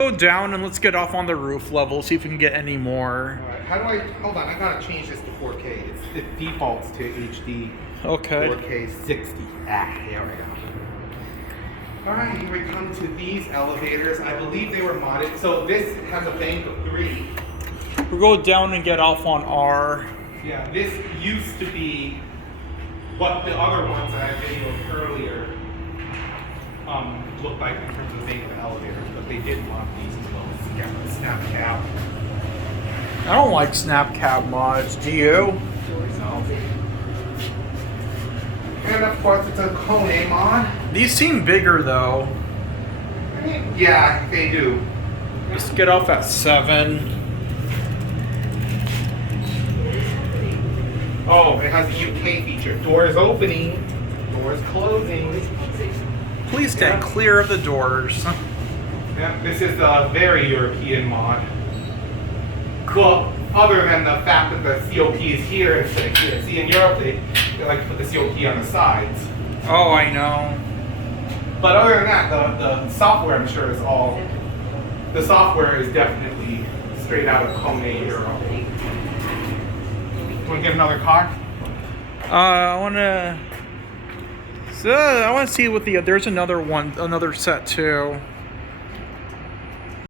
Go down and let's get off on the roof level, see if we can get any more. Alright, how do I, hold on, I gotta change this to 4K. It defaults to HD. Okay. 4K 60. Here we go. Alright, here we come to these elevators. I believe they were modded. So this has a bank of 3. We'll go down and get off on R. Yeah, this used to be what the other ones that I videoed earlier looked like in terms of bank of elevators, but they did mod these as well. Yeah, snap cab. I don't like snap cab mods, do you? No. And of course it's a Kone mod. These seem bigger though. Yeah, they do. Let's get off at 7. Oh, it has the UK feature. Doors opening, doors closing. Please stand clear of the doors. Yeah, this is a very European mod. Well, other than the fact that the COP is here instead of here. See, in Europe they like to put the COP on the sides. Oh, I know. But other than that, the software I'm sure is all. The software is definitely straight out of Kone Europe. Want to get another car? I wanna see what there's another set too.